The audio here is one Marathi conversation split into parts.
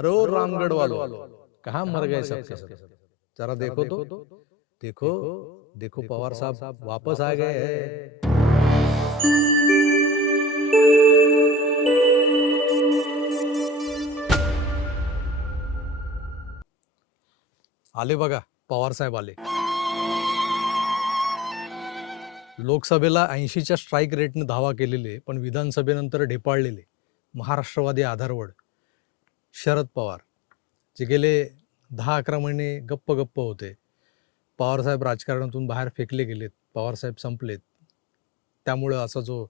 अरे ओ रामगढ़ वालों कहाँ मर गए सब जरा देखो तो. देखो देखो पवार साहब वापस आ गए हैं आले बघा पवार साहेब आले. लोकसभेला ऐंशीच्या स्ट्राईक रेटने धावा केलेले पण विधानसभेनंतर ढेपाळलेले महाराष्ट्रवादी आधारवड. शरद पवार जे गेले दहा अकरा महिने गप्प गप्प होते पवारसाहेब राजकारणातून बाहेर फेकले गेलेत पवारसाहेब संपलेत. त्यामुळं असा जो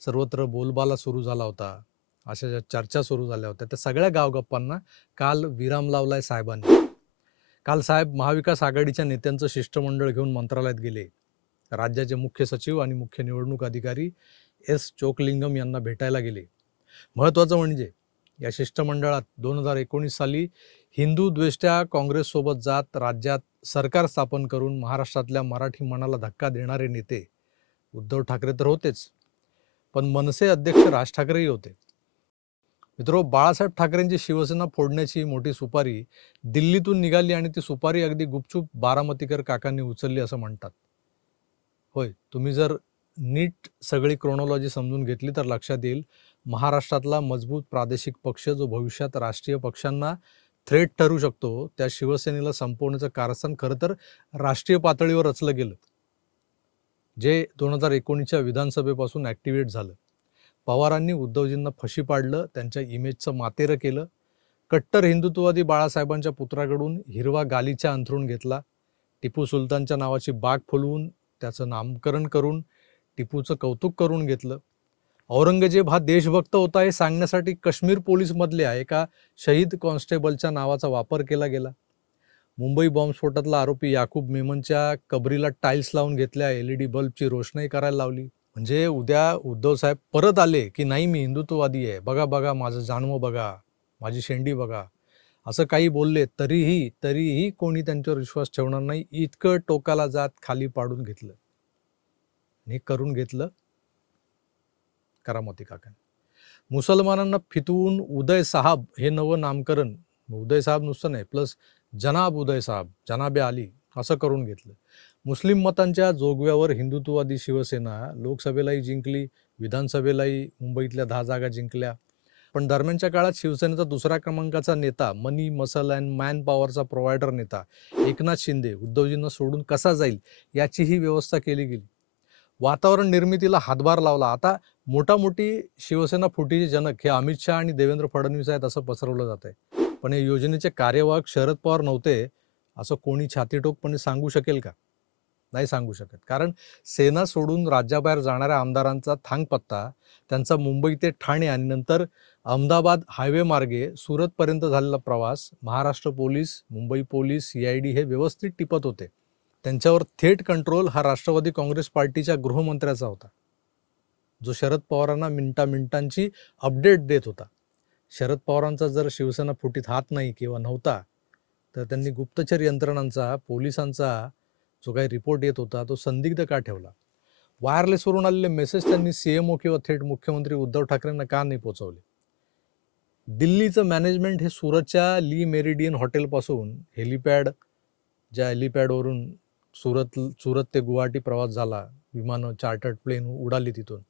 सर्वत्र बोलबाला सुरू झाला होता अशा ज्या चर्चा सुरू झाल्या होत्या त्या सगळ्या गावगप्पांना काल विराम लावलाय साहेबांनी. काल साहेब महाविकास आघाडीच्या नेत्यांचं शिष्टमंडळ घेऊन मंत्रालयात गेले. राज्याचे मुख्य सचिव आणि मुख्य निवडणूक अधिकारी एस चोकलिंगम यांना भेटायला गेले. महत्त्वाचं म्हणजे या शिष्टमंडळात दोन हजार एकोणीस साली हिंदू द्वेष्ट्या काँग्रेससोबत जात राज्यात सरकार स्थापन करून महाराष्ट्रातल्या मराठी मनाला धक्का देणारे नेते उद्धव ठाकरे तर होतेच पण मनसे अध्यक्ष राज ठाकरेही होते. मित्रो बाळासाहेब ठाकरेंची शिवसेना फोडण्याची मोठी सुपारी दिल्लीतून निघाली आणि ती सुपारी अगदी गुपचूप बारामतीकर काकांनी उचलली असं म्हणतात. होय तुम्ही जर नीट सगळी क्रोनॉलॉजी समजून घेतली तर लक्षात येईल महाराष्ट्रातला मजबूत प्रादेशिक पक्ष जो भविष्यात राष्ट्रीय पक्षांना थ्रेट ठरू शकतो त्या शिवसेनेला संपवण्याचं कारस्थान खरं तर राष्ट्रीय पातळीवर रचलं गेलं. जे दोन हजार एकोणीसच्या विधानसभेपासून ॲक्टिवेट झालं. पवारांनी उद्धवजींना फशी पाडलं त्यांच्या इमेजचं मातेरं केलं. कट्टर हिंदुत्ववादी बाळासाहेबांच्या पुत्राकडून हिरवा गालीचा अंथरून घेतला. टिपू सुलतानच्या नावाची बाग फुलवून त्याचं नामकरण करून टिपूचं कौतुक करून घेतलं. औरंगजेब हा देशभक्त होता हे सांगण्यासाठी काश्मीर पोलीसमधल्या एका शहीद कॉन्स्टेबलच्या नावाचा वापर केला गेला. मुंबई बॉम्बस्फोटातला आरोपी याकूब मेमनच्या कबरीला टाईल्स लावून घेतल्या एल ई डी बल्बची रोषणाई करायला लावली. म्हणजे उद्या उद्धव साहेब परत आले की नाही मी हिंदुत्ववादी आहे. बघा बघा माझं जाणवं बघा. माझी शेंडी बघा. असं काही बोलले तरीही तरीही कोणी त्यांच्यावर विश्वास ठेवणार नाही. इतकं टोकाला जात खाली पाडून घेतलं. आणि हे करून घेतलं. करामती काका मुसलमानांना फितवून उदय साहब हे नवं नामकरण उदय साहब नुसतं नाही प्लस जनाब उदय साहब जनाबे आली असं करून घेतलं. मुस्लिम मतांच्या जोगव्यावर हिंदुत्ववादी शिवसेना लोकसभेलाही जिंकली विधानसभेलाही मुंबईतल्या दहा जागा जिंकल्या. पण दरम्यानच्या काळात शिवसेनेचा दुसऱ्या क्रमांकाचा नेता मनी मसल अँड मॅन पॉवरचा प्रोव्हायडर नेता एकनाथ शिंदे उद्धवजींना सोडून कसा जाईल याचीही व्यवस्था केली गेली. वातावरण निर्मितीला हातभार लावला. आता मोठा मोठी शिवसेना फुटीचे जनक हे अमित शहा आणि देवेंद्र फडणवीस आहेत असं पसरवलं जात आहे पण या योजनेचे कार्यवाहक शरद पवार नव्हते असं कोणी छातीटोकपणे सांगू शकेल का? नाही सांगू शकत. कारण सेना सोडून राज्याबाहेर जाणाऱ्या आमदारांचा थांगपत्ता त्यांचा मुंबई ते ठाणे आणि नंतर अहमदाबाद हायवे मार्गे सुरतपर्यंत झालेला प्रवास Maharashtra police Mumbai police C I D हे व्यवस्थित टिपत होते. त्यांच्यावर थेट कंट्रोल हा राष्ट्रवादी काँग्रेस पार्टीच्या गृहमंत्र्याचा होता. जो शरद पवारांना मिनटा मिनटांची अपडेट देत होता. शरद पवारांचा जर शिवसेना फुटीत हात नाही किंवा नव्हता तर त्यांनी गुप्तचर यंत्रणांचा पोलिसांचा जो काही रिपोर्ट येत होता तो संदिग्ध का ठेवला? वायरलेसवरून आलेले मेसेज त्यांनी सीएमओ किंवा थेट मुख्यमंत्री उद्धव ठाकरेंना का नाही पोहोचवले? दिल्लीचं मॅनेजमेंट हे सुरतच्या ली मेरिडियन हॉटेलपासून हेलिपॅड ज्या हेलिपॅडवरून सुरत सुरत ते गुवाहाटी प्रवास झाला. विमानं चार्टर्ड प्लेन उडाली तिथून.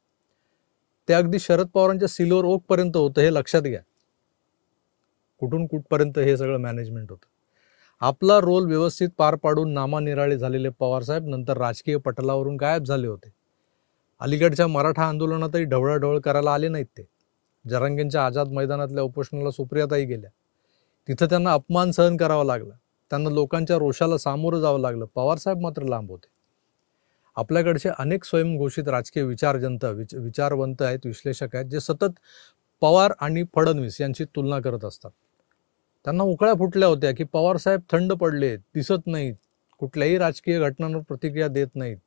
ते अगदी शरद पवारांच्या सिल्वर ओकपर्यंत होतं हे लक्षात घ्या. कुठून कुठपर्यंत हे सगळं मॅनेजमेंट होतं. आपला रोल व्यवस्थित पार पाडून नामानिराळे झालेले पवारसाहेब नंतर राजकीय पटलावरून गायब झाले होते. अलीकडच्या मराठा आंदोलनातही ढवळाढवळ करायला आले नाहीत ते. जरांगेंच्या आझाद मैदानातल्या उपोषणाला सुप्रियाताई गेल्या. तिथं त्यांना अपमान सहन करावा लागला. त्यांना लोकांच्या रोषाला सामोरं जावं लागलं. पवारसाहेब मात्र लांब होते. आपल्याकडचे अनेक स्वयंघोषित राजकीय विचारजंत विच विचारवंत आहेत विश्लेषक आहेत जे सतत पवार आणि फडणवीस यांची तुलना करत असतात. त्यांना उकळ्या फुटल्या होत्या की पवारसाहेब थंड पडले दिसत नाहीत कुठल्याही राजकीय घटनांवर प्रतिक्रिया देत नाहीत.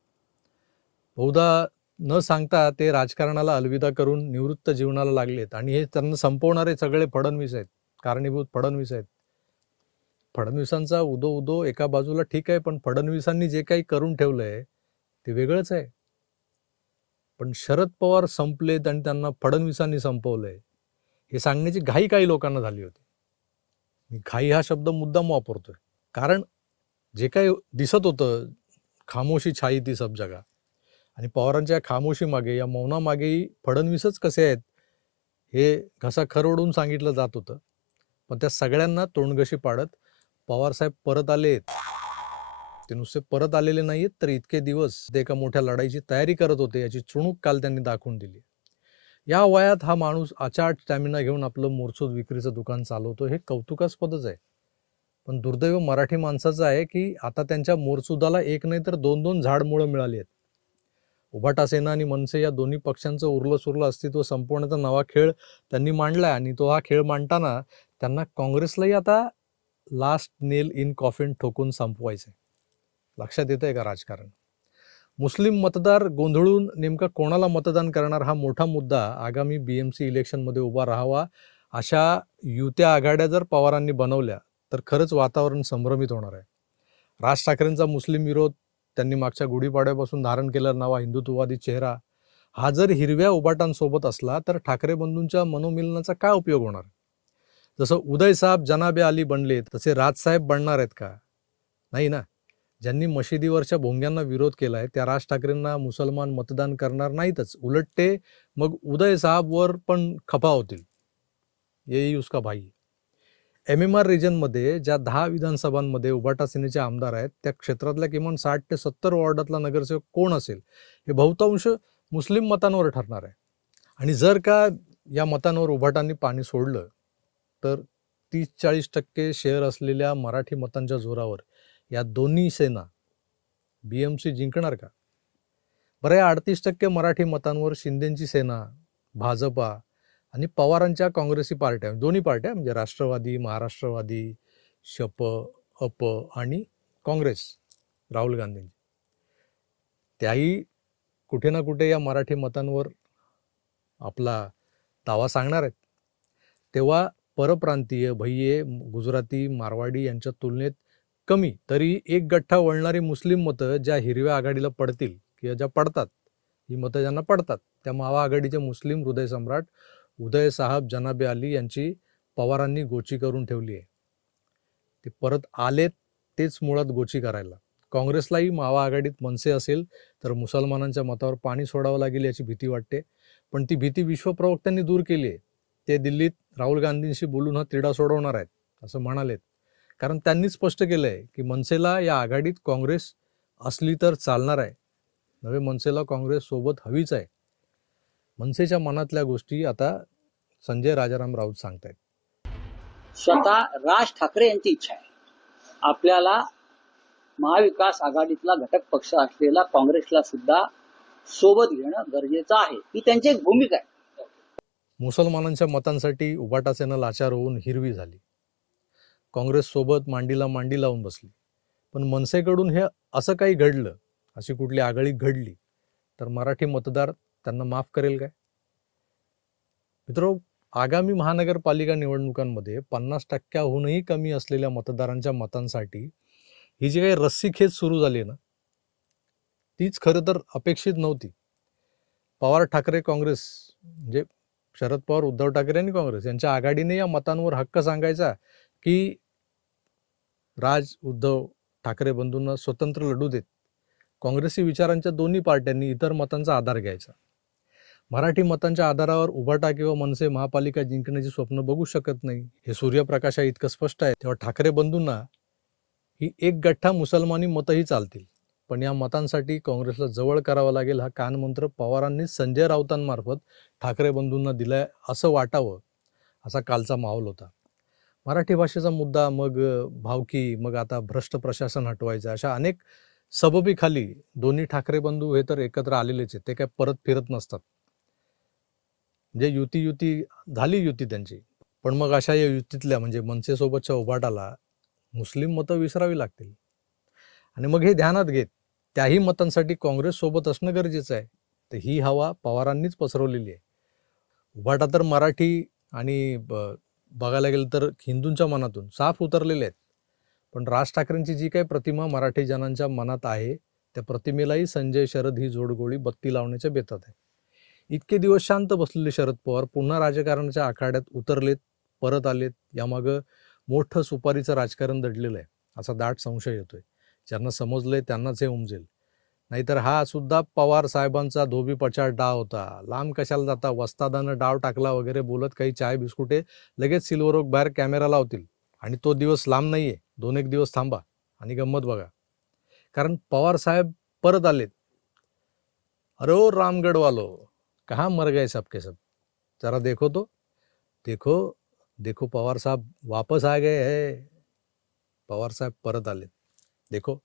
बहुधा न सांगता ते राजकारणाला अलविदा करून निवृत्त जीवनाला लागलेत. आणि हे त्यांना संपवणारे सगळे फडणवीस आहेत कारणीभूत फडणवीस आहेत. फडणवीसांचा उदो उदो एका बाजूला ठीक आहे पण फडणवीसांनी जे काही करून ठेवलंय ते वेगळंच आहे. पण शरद पवार संपलेत आणि त्यांना फडणवीसांनी संपवलंय हे सांगण्याची घाई काही लोकांना झाली होती. मी घाई हा शब्द मुद्दाम वापरतोय. कारण जे काही दिसत होतं खामोशी छाई ती सब जगा. आणि पवारांच्या खामोशी मागे या मौनामागेही फडणवीसच कसे आहेत हे घसा खरवडून सांगितलं जात होतं. पण त्या सगळ्यांना तोंडघशी पाडत पवारसाहेब परत आलेत ते नुसते परत आलेले नाहीत तर इतके दिवस ते एका मोठ्या लढाईची तयारी करत होते याची चुणूक काल त्यांनी दाखवून दिली. या वयात हा माणूस अचाट स्टॅमिना घेऊन आपलं मोरचूद विक्रीचं दुकान चालवतो हे कौतुकास्पदच आहे. पण दुर्दैव मराठी माणसाचं आहे की आता त्यांच्या मोरचुदाला एक नाही तर दोन दोन झाडमुळं मिळाली आहेत. उभाटा सेना आणि मनसे या दोन्ही पक्षांचं उरलं सुरलं अस्तित्व संपवण्याचा नवा खेळ त्यांनी मांडलाय आणि तो हा खेळ मांडताना त्यांना काँग्रेसलाही आता लास्ट नेल इन कॉफिन ठोकून संपवायचे. लक्षात येतं आहे का राजकारण? मुस्लिम मतदार गोंधळून नेमका कोणाला मतदान करणार हा मोठा मुद्दा आगामी बी एम सी इलेक्शनमध्ये उभा राहावा अशा युत्या आघाड्या जर पवारांनी बनवल्या तर खरंच वातावरण संभ्रमित होणार आहे. राज ठाकरेंचा मुस्लिम विरोध त्यांनी मागच्या गुढीपाड्यापासून धारण केलेला नवा हिंदुत्ववादी चेहरा. हा जर हिरव्या उबाटांसोबत असला तर ठाकरे बंधूंच्या मनोमिलनाचा काय उपयोग होणार? जसं उदय साहेब जनाबे अली बनले तसे राजसाहेब बनणार आहेत का? नाही ना. ज्यांनी मशिदीवरच्या भोंग्यांना विरोध केलाय त्या राज ठाकरेंना मुसलमान मतदान करणार नाहीतच. उलट ते मग उदय साहेबवर पण खपा होतील. येई उसका भाई एम एम आर रिजनमध्ये ज्या दहा विधानसभांमध्ये उभाटा सेनेचे आमदार आहेत त्या क्षेत्रातल्या किमान साठ ते सत्तर वॉर्डातला नगरसेवक कोण असेल हे बहुतांश मुस्लिम मतांवर ठरणार आहे. आणि जर का या मतांवर उभाटांनी पाणी सोडलं तर तीस चाळीस टक्के शेअर असलेल्या मराठी मतांच्या जोरावर या दोन्ही सेना बी एम सी जिंकणार का? बरं या अडतीस टक्के मराठी मतांवर शिंदेची सेना भाजपा आणि पवारांच्या काँग्रेसी पार्ट्या दोन्ही पार्ट्या म्हणजे राष्ट्रवादी महाराष्ट्रवादी शप अप आणि काँग्रेस राहुल गांधींची. त्याही कुठे ना कुठे या मराठी मतांवर आपला दावा सांगणार आहेत. तेव्हा परप्रांतीय भैये गुजराती मारवाडी यांच्या तुलनेत कमी. तरी एक गठ्ठा वळणारी मुस्लिम मतं ज्या हिरव्या आघाडीला पडतील किंवा ज्या पडतात ही मतं ज्यांना पडतात त्या मावा आघाडीचे मुस्लिम हृदय सम्राट उदय साहब जनाबे अली यांची पवारांनी गोची करून ठेवली आहे. ते परत आलेत तेच मुळात गोची करायला. काँग्रेसलाही मावा आघाडीत मनसे असेल तर मुसलमानांच्या मतावर पाणी सोडावं लागेल याची भीती वाटते. पण ती भीती विश्वप्रवक्त्यांनी दूर केली आहे. ते दिल्लीत राहुल गांधींशी बोलून हा तिढा सोडवणार आहेत असं म्हणालेत. कारण त्यांनी स्पष्ट केलं आहे की मनसेला या आघाडीत काँग्रेस असली तर चालणार आहे. नवे मनसेला काँग्रेस सोबत हवीच आहे. मनसेच्या मनातल्या गोष्टी आता संजय राजाराम राऊत सांगतायत. स्वतः राज ठाकरे यांची इच्छा आहे. आपल्याला महाविकास आघाडीतला घटक पक्ष असलेला काँग्रेसला सुद्धा सोबत घेणं गरजेचं आहे. ही त्यांची एक भूमिका आहे. मुसलमानांच्या मतांसाठी उपाटासेना लाचार होऊन हिरवी झाली. काँग्रेससोबत मांडीला मांडी लावून बसली. पण मनसेकडून हे असं काही घडलं अशी कुठली आगळी घडली तर मराठी मतदार त्यांना माफ करेल काय? मित्र आगामी महानगरपालिका निवडणुकांमध्ये पन्नास टक्क्याहूनही कमी असलेल्या मतदारांच्या मतांसाठी ही जी काही रस्सीखेच सुरू झाली ना तीच खरं तर अपेक्षित नव्हती. पवार ठाकरे काँग्रेस म्हणजे शरद पवार उद्धव ठाकरे आणि काँग्रेस यांच्या आघाडीने या मतांवर हक्क सांगायचा की राज उद्धव ठाकरे बंधूंना स्वतंत्र लढू देत. काँग्रेसी विचारांच्या दोन्ही पार्ट्यांनी इतर मतांचा आधार घ्यायचा. मराठी मतांच्या आधारावर उभाटा किंवा मनसे महापालिका जिंकण्याची स्वप्न बघू शकत नाही हे सूर्यप्रकाशा इतकं स्पष्ट आहे. तेव्हा ठाकरे बंधूंना ही एक गठ्ठा मुसलमानी मतंही चालतील. पण या मतांसाठी काँग्रेसला जवळ करावं लागेल हा कानमंत्र पवारांनी संजय राऊतांमार्फत ठाकरे बंधूंना दिलाय असं वाटावं असा कालचा माहोल होता. मराठी भाषेचा मुद्दा मग भावकी मग आता भ्रष्ट प्रशासन हटवायचं अशा अनेक सबबीखाली दोन्ही ठाकरे बंधू हे तर एकत्र आलेलेच आहेत ते काय परत फिरत नसतात. म्हणजे युती युती झाली युती त्यांची पण मग अशा या युतीतल्या म्हणजे मनसेसोबतच्या उभाटाला मुस्लिम मतं विसरावी लागतील. आणि मग हे ध्यानात घेत त्याही मतांसाठी काँग्रेस सोबत असणं गरजेचं आहे. तर ही हवा पवारांनीच पसरवलेली आहे. उभाटा तर मराठी आणि ब- बघायला गेलं तर हिंदूंच्या मनातून साफ उतरलेले आहेत. पण राज ठाकरेंची जी काही प्रतिमा मराठी जनांच्या मनात आहे त्या प्रतिमेलाही संजय शरद ही जोडगोळी बत्ती लावण्याच्या बेतात आहे. इतके दिवस शांत बसलेले शरद पवार पुन्हा राजकारणाच्या आखाड्यात उतरलेत परत आलेत. यामागं मोठं सुपारीचं राजकारण दडलेलं आहे. असा दाट संशय येतोय. ज्यांना समजलंय त्यांनाच हे उमजेल. नाहीतर हा सुद्धा पवार साहेबांचा धोबी पछाड डाव होता. लांब कशाला जाता? वस्तादानं डाव टाकला वगैरे बोलत काही चाय बिस्कुटे लगेच सिल्वर बाहेर कॅमेरा लावतील. आणि तो दिवस लांब नाहीये. दोन एक दिवस थांबा आणि गंमत बघा. कारण पवार साहेब परत आलेत. अरे ओ रामगढ़ वालो कहाँ मर गए सबके सब? जरा देखो तो. देखो देखो पवार साहब वापस आ गए है. पवार साहेब परत आलेत. देखो